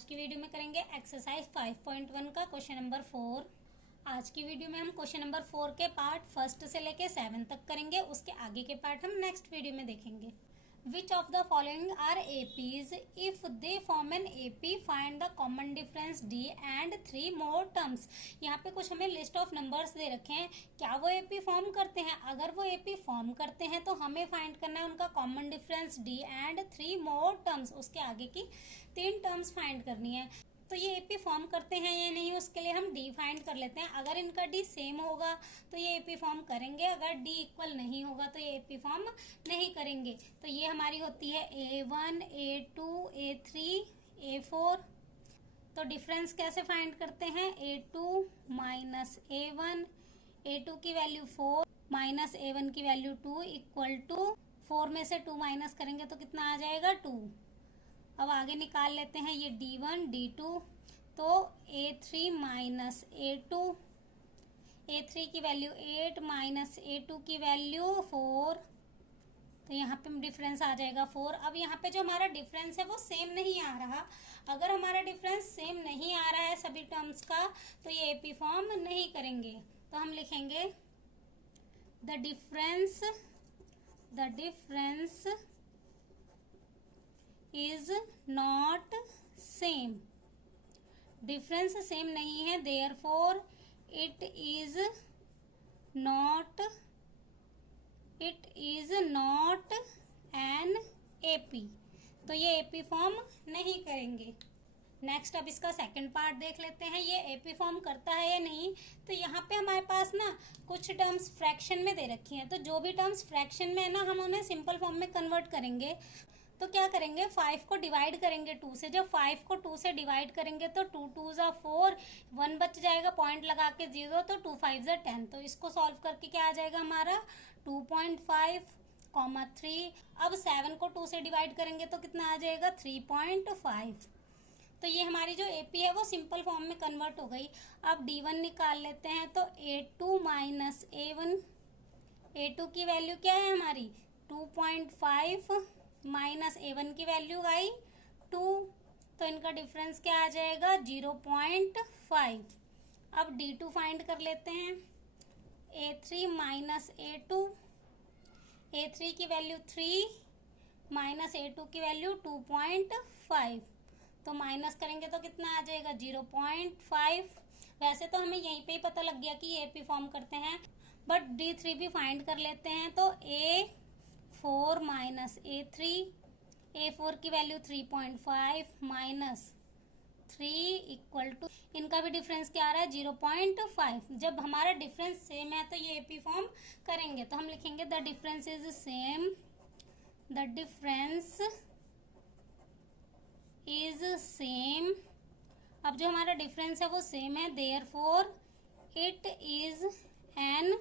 आज की वीडियो में करेंगे एक्सरसाइज 5.1 का क्वेश्चन नंबर 4। आज की वीडियो में हम क्वेश्चन नंबर 4 के पार्ट फर्स्ट से लेके 7 तक करेंगे। उसके आगे के पार्ट हम नेक्स्ट वीडियो में देखेंगे। Which of the following are APs? If they form an AP, find the common difference D and 3 more terms। यहाँ पे कुछ हमें लिस्ट ऑफ नंबर्स दे रखे हैं। क्या वो AP फॉर्म करते हैं? अगर वो AP फॉर्म करते हैं तो हमें फाइंड करना है उनका common difference D and 3 more terms. उसके आगे की 3 टर्म्स फाइंड करनी है। तो ये एपी फॉर्म करते हैं या नहीं, उसके लिए हम डी फाइंड कर लेते हैं। अगर इनका डी सेम होगा तो ये एपी फॉर्म करेंगे, अगर डी इक्वल नहीं होगा तो ये एपी फॉर्म नहीं करेंगे। तो ये हमारी होती है A1, A2, A3, A4। तो डिफरेंस कैसे फाइंड करते हैं? A2 माइनस A1, A2 की वैल्यू 4 माइनस A1 की वैल्यू 2 इक्वल टू 4 में से 2 माइनस करेंगे तो कितना आ जाएगा? 2। अब आगे निकाल लेते हैं ये D1, D2। तो A3 माइनस A2, A3 की वैल्यू 8 माइनस A2 की वैल्यू 4। तो यहाँ पे डिफरेंस आ जाएगा 4। अब यहाँ पे जो हमारा डिफरेंस है वो सेम नहीं आ रहा। अगर हमारा डिफरेंस सेम नहीं आ रहा है सभी टर्म्स का तो ये एपी फॉर्म नहीं करेंगे। तो हम लिखेंगे the difference is not same. Difference same नहीं है, therefore it is not an AP. तो ये एपी फॉर्म नहीं करेंगे। नेक्स्ट अब इसका सेकंड पार्ट देख लेते हैं, ये एपी फॉर्म करता है या नहीं। तो यहाँ पे हमारे पास ना कुछ टर्म्स फ्रैक्शन में दे रखी हैं। तो जो भी टर्म्स फ्रैक्शन में है ना हम उन्हें सिंपल फॉर्म में कन्वर्ट करेंगे। तो क्या करेंगे, 5 को डिवाइड करेंगे 2 से। जब 5 को 2 से डिवाइड करेंगे तो 2 2 जा 4, 1 बच जाएगा पॉइंट लगा के 0, तो 2 5 जा 10। तो इसको सॉल्व करके क्या आ जाएगा हमारा 2.5, 3। अब 7 को 2 से डिवाइड करेंगे तो कितना आ जाएगा 3.5। तो ये हमारी जो एपी है वो सिंपल फॉर्म में कन्वर्ट हो गई। अब D1 निकाल लेते हैं। तो A2 माइनस A1, A2 की वैल्यू क्या है हमारी 2.5 माइनस A1 की वैल्यू आई 2। तो इनका डिफरेंस क्या आ जाएगा 0.5। अब D2 फाइंड कर लेते हैं। A3 माइनस A2, A3 की वैल्यू 3 माइनस A2 की वैल्यू 2.5। तो माइनस करेंगे तो कितना आ जाएगा 0.5। वैसे तो हमें यहीं पे ही पता लग गया कि ये एपी फॉर्म करते हैं, बट D3 भी फाइंड कर लेते हैं। तो A4 माइनस A3, A4 की वैल्यू 3.5 माइनस 3 इक्वल टू, इनका भी डिफरेंस क्या आ रहा है 0.5। जब हमारा डिफरेंस सेम है तो ये एपी फॉर्म करेंगे। तो हम लिखेंगे the difference is same, the difference is same. अब जो हमारा डिफरेंस है वो सेम है, therefore it is an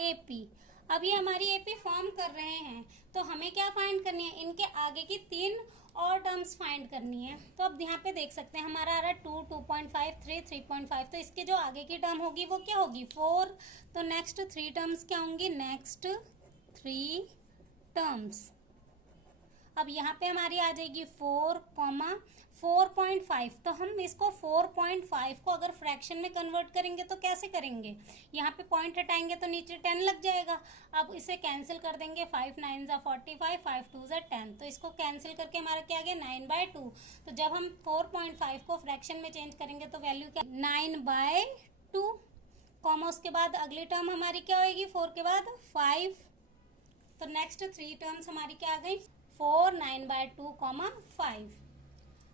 AP. अब ये हमारी एपी फॉर्म कर रहे हैं तो हमें क्या फाइंड करनी है, इनके आगे की 3 और टर्म्स फाइंड करनी है। तो अब यहाँ पे देख सकते हैं हमारा आ रहा है 2, 2.5, 3, 3.5। तो इसके जो आगे की टर्म होगी वो क्या होगी 4। तो नेक्स्ट 3 टर्म्स क्या होंगी, नेक्स्ट 3 टर्म्स। अब यहाँ पे हमारी आ जाएगी 4, 4.5। तो हम इसको 4.5 को अगर फ्रैक्शन में कन्वर्ट करेंगे तो कैसे करेंगे, यहाँ पे पॉइंट हटाएंगे तो नीचे 10 लग जाएगा। अब इसे कैंसिल कर देंगे, 5 9 जा 45, 5 2 जा 10। तो इसको कैंसिल करके हमारा क्या आ गया 9/2। तो जब हम 4.5 को फ्रैक्शन में चेंज करेंगे तो वैल्यू क्या 9/2, कॉमा उसके बाद अगली टर्म हमारी क्या होगी 4 के बाद 5। तो नेक्स्ट 3 टर्म्स हमारी क्या आ गई 4, 9/2, 5।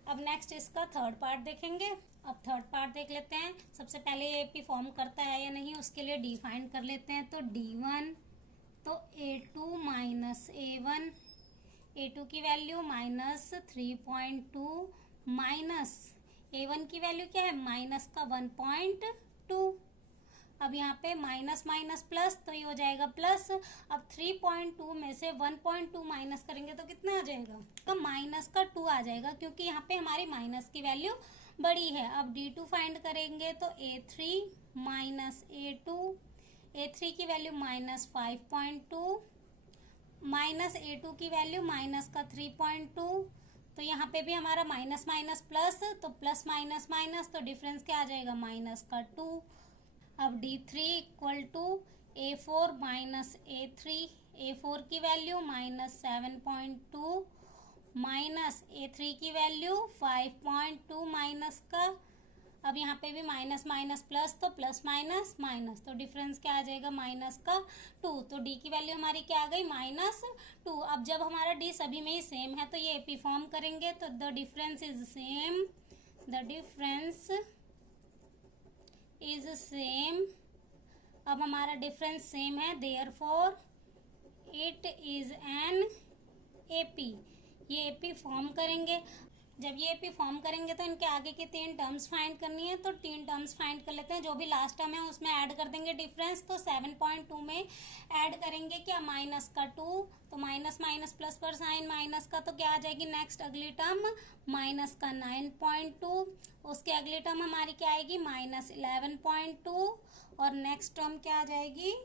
अब नेक्स्ट इसका थर्ड पार्ट देखेंगे। अब थर्ड पार्ट देख लेते हैं। सबसे पहले ये एपी फॉर्म करता है या नहीं उसके लिए डी फाइंड कर लेते हैं। तो D1, तो A2 माइनस A1, A2 की वैल्यू माइनस 3.2 माइनस A1 की वैल्यू क्या है माइनस का 1.2। अब यहाँ पे माइनस माइनस प्लस तो ये हो जाएगा प्लस। अब 3.2 में से 1.2 माइनस करेंगे तो कितना आ जाएगा, तो माइनस का 2 आ जाएगा क्योंकि यहाँ पे हमारी माइनस की वैल्यू बड़ी है। अब D2 फाइंड करेंगे तो A3 माइनस A2, A3 की वैल्यू माइनस 5.2 माइनस A2 की वैल्यू माइनस का 3.2। तो यहाँ पे भी हमारा माइनस माइनस प्लस, तो प्लस माइनस माइनस, तो डिफरेंस क्या आ जाएगा माइनस का 2। अब D3 equal to A4 minus A3, A4 की वैल्यू -7.2 माइनस A3 की वैल्यू 5.2 माइनस का, अब यहाँ पे भी माइनस माइनस प्लस, तो प्लस माइनस माइनस, तो डिफरेंस क्या आ जाएगा माइनस का 2। तो D की वैल्यू हमारी क्या आ गई -2। अब जब हमारा D सभी में ही सेम है तो ये AP फॉर्म करेंगे, तो the difference is same, the difference is same. अब हमारा डिफरेंस सेम है, therefore it is N AP। ये AP फॉर्म करेंगे। जब ये AP फॉर्म करेंगे तो इनके आगे की 3 टर्म्स फाइंड करनी है, तो 3 टर्म्स फाइंड कर लेते हैं। जो भी लास्ट टर्म है उसमें ऐड कर देंगे डिफरेंस, तो 7.2 में ऐड करेंगे क्या माइनस का 2, तो माइनस माइनस प्लस पर साइन माइनस का, तो क्या आ जाएगी नेक्स्ट अगली टर्म माइनस का 9.2, उसके अगली टर्म हमारी क्या आएगी -11.2, और नेक्स्ट टर्म क्या आ जाएगी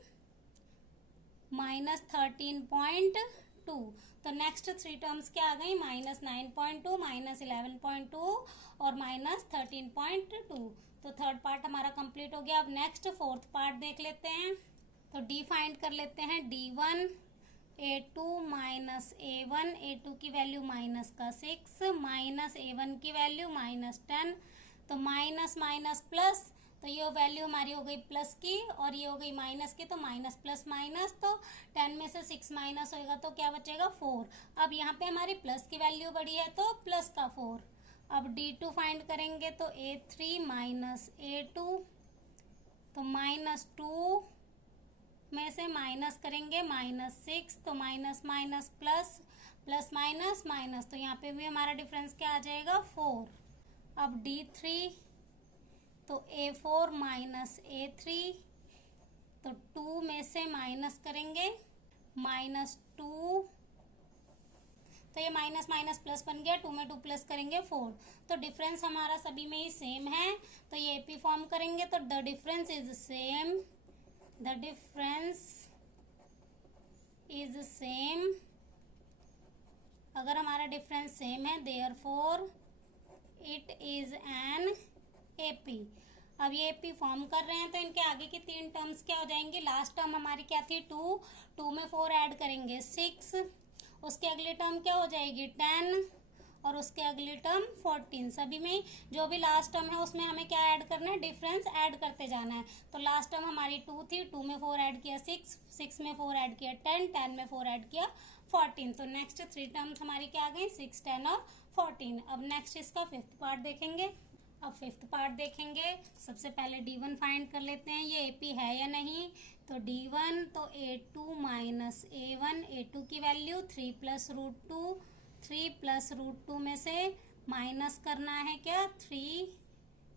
-13.2। तो नेक्स्ट 3 टर्म्स क्या आ गई -9.2, -11.2 और -13.2। तो थर्ड पार्ट हमारा कंप्लीट हो गया। अब नेक्स्ट फोर्थ पार्ट देख लेते हैं। तो D फाइंड कर लेते हैं, D1 A2 minus A1, A2 की वैल्यू माइनस का 6 माइनस A1 की वैल्यू -10, तो माइनस माइनस प्लस, तो ये वैल्यू हमारी हो गई प्लस की और ये हो गई माइनस की, तो माइनस प्लस माइनस, तो 10 में से 6 माइनस होएगा तो क्या बचेगा 4। अब यहाँ पे हमारी प्लस की वैल्यू बढ़ी है तो प्लस का 4। अब D2 फाइंड करेंगे, तो A3 माइनस A2, तो -2 में से माइनस करेंगे -6, तो minus minus plus, plus minus minus, तो यहाँ पे भी हमारा डिफरेंस क्या आ जाएगा 4। अब D3, तो A4 माइनस A3, तो 2 में से माइनस करेंगे -2, तो ये माइनस माइनस प्लस बन गया, 2 में 2 प्लस करेंगे 4। तो डिफरेंस हमारा सभी में ही सेम है, तो ये AP फॉर्म करेंगे, तो the difference is same, the difference is same. अगर हमारा डिफरेंस सेम है therefore it is N AP। अब ये AP फॉर्म कर रहे हैं, तो इनके आगे की 3 टर्म्स क्या हो जाएंगी। लास्ट टर्म हमारी क्या थी 2 में 4 ऐड करेंगे 6, उसके अगली टर्म क्या हो जाएगी 10 और उसके अगली टर्म 14। सभी में जो भी लास्ट टर्म है उसमें हमें क्या ऐड करना है, डिफरेंस ऐड करते जाना है। तो लास्ट टर्म हमारी 2 थी, 2 में 4 ऐड किया 6, 6 में 4 ऐड किया 10, 10 में 4 ऐड किया 14। तो नेक्स्ट 3 टर्म्स हमारी क्या आ गई 6, 10 और 14। अब नेक्स्ट इसका 5th पार्ट देखेंगे। अब 5th पार्ट देखेंगे, सबसे पहले D1 फाइंड कर लेते हैं, ये AP है या नहीं। तो D1, तो A2 माइनस A1, A2 की value 3 plus root 2, 3 plus root 2 में से माइनस करना है क्या 3,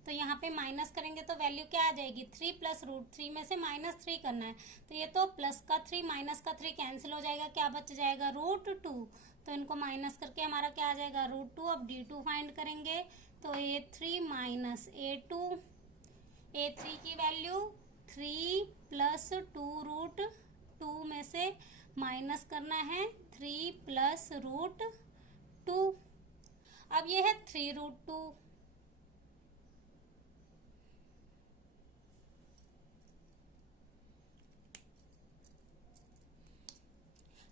तो यहाँ पे माइनस करेंगे तो वैल्यू क्या आ जाएगी 3 प्लस रूट 3 में से -3 करना है, तो ये तो प्लस का 3 माइनस का 3 कैंसिल हो जाएगा, क्या बच जाएगा √2, तो इनको माइनस करके हमारा क्या आ जाएगा √2। अब D2 फाइंड करेंगे, तो A3 माइनस A2, A3 की वैल्यू 3 प्लस 2√2 में से माइनस करना है 3 प्लस √2। अब ये है 3√2,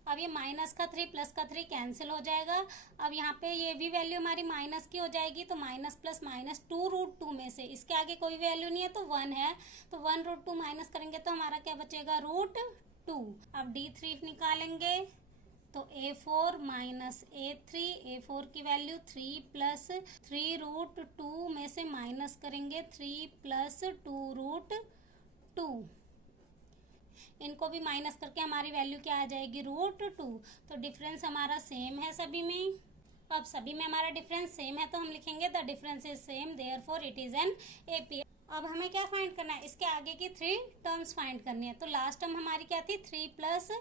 अब ये माइनस का 3 प्लस का 3 कैंसिल हो जाएगा। अब यहाँ पे ये भी वैल्यू हमारी माइनस की हो जाएगी, तो माइनस प्लस माइनस 2√2 में से इसके आगे कोई वैल्यू नहीं है तो 1 है, तो 1√2 माइनस करेंगे तो हमारा क्या बचेगा √2। अब D3 निकालेंगे, तो A4 माइनस A3, A4 की वैल्यू 3 प्लस 3√2 में से माइनस करेंगे 3 प्लस 2√2, इनको भी माइनस करके हमारी वैल्यू क्या आ जाएगी √2। तो डिफरेंस हमारा सेम है सभी में। अब सभी में हमारा डिफरेंस सेम है तो हम लिखेंगे the difference is same therefore it is N AP। अब हमें क्या फाइंड करना है, इसके आगे की 3 टर्म्स फाइंड करनी है। तो लास्ट टर्म हमारी क्या थी 3 प्लस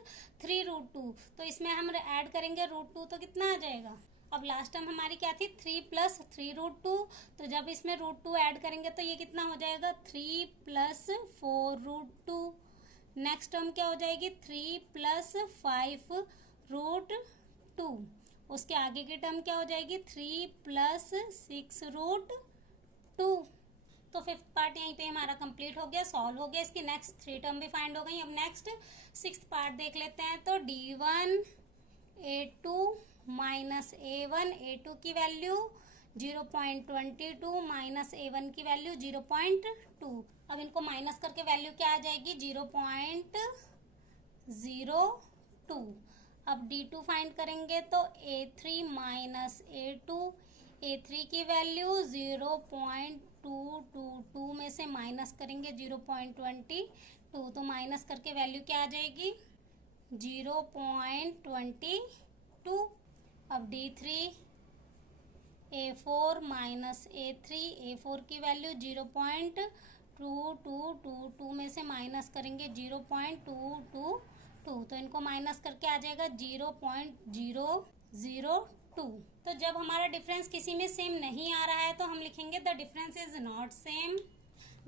3√2, तो इसमें हम ऐड करेंगे √2, तो कितना आ जाएगा। अब लास्ट टर्म हमारी क्या थी 3 प्लस 3√2, तो जब इसमें √2 ऐड करेंगे तो ये कितना हो जाएगा 3 प्लस 4√2। नेक्स्ट टर्म क्या हो जाएगी 3 प्लस 5√2, उसके आगे की टर्म क्या हो जाएगी 3 प्लस 6√2। तो फिफ्थ पार्ट यहीं पे हमारा कंप्लीट हो गया, सॉल्व हो गया। इसकी नेक्स्ट 3 टर्म भी फाइंड हो गई। अब नेक्स्ट सिक्स्थ पार्ट देख लेते हैं। तो D1 A2 minus A1, A2 की वैल्यू 0.22 माइनस A1 की वैल्यू 0.2। अब इनको माइनस करके वैल्यू क्या आ जाएगी 0.02। अब D2 फाइंड करेंगे तो A3 माइनस A2, A3 की वैल्यू 0.222 में से माइनस करेंगे 0.22, तो माइनस करके वैल्यू क्या आ जाएगी 0.22। अब D3 A4 minus A3, A4 की वैल्यू 0.2222 में से माइनस करेंगे 0.222, तो इनको माइनस करके आ जाएगा 0.002। तो जब हमारा डिफरेंस किसी में सेम नहीं आ रहा है तो हम लिखेंगे the difference is not same,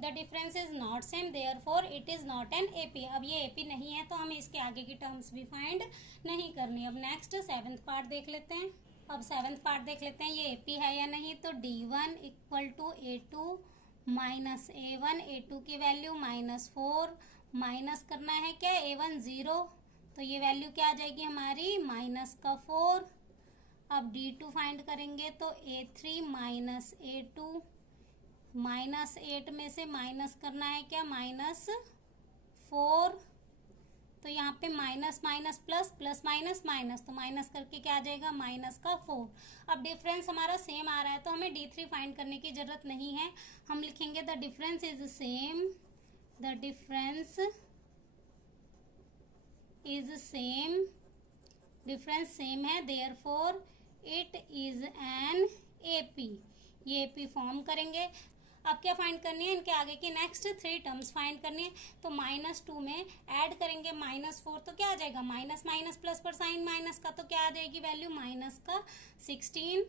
the difference is not same therefore it is not an AP. अब ये एपी नहीं है तो हमें इसके आगे की टर्म्स भी फाइंड नहीं करनी। अब नेक्स्ट सेवेंथ पार्ट देख लेते हैं। अब सेवेंथ पार्ट देख लेते हैं ये एपी है या नहीं। तो D1 equal to A2 minus A1, A2 की वैल्यू -4, माइनस करना है क्या A1 0, तो ये वैल्यू क्या आ जाएगी हमारी -4। अब D2 फाइंड करेंगे तो A3 माइनस A2, -8 में से माइनस करना है क्या -4, तो यहाँ पे minus minus plus, plus minus minus, तो माइनस करके क्या आ जाएगा -4। अब डिफरेंस हमारा सेम आ रहा है तो हमें D3 फाइंड करने की जरूरत नहीं है। हम लिखेंगे the difference is same, the difference is same, difference same है therefore it is an AP. ये एपी फॉर्म करेंगे। अब क्या फाइंड करनी है, इनके आगे की नेक्स्ट 3 टर्म्स फाइंड करनी है। तो -2 में ऐड करेंगे -4, तो क्या आ जाएगा माइनस माइनस प्लस पर साइन माइनस का, तो क्या आ जाएगी वैल्यू -16,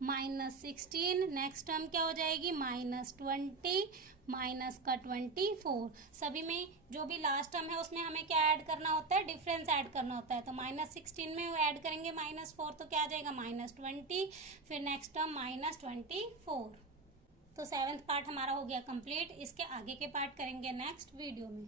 -16। नेक्स्ट टर्म क्या हो जाएगी -20, -24। सभी में जो भी लास्ट टर्म है उसमें हमें क्या ऐड करना होता है, डिफरेंस ऐड करना होता है। तो -16 में ऐड करेंगे -4, तो क्या आ जाएगा -20, फिर नेक्स्ट टर्म -24। तो सेवेंथ पार्ट हमारा हो गया कंप्लीट। इसके आगे के पार्ट करेंगे नेक्स्ट वीडियो में।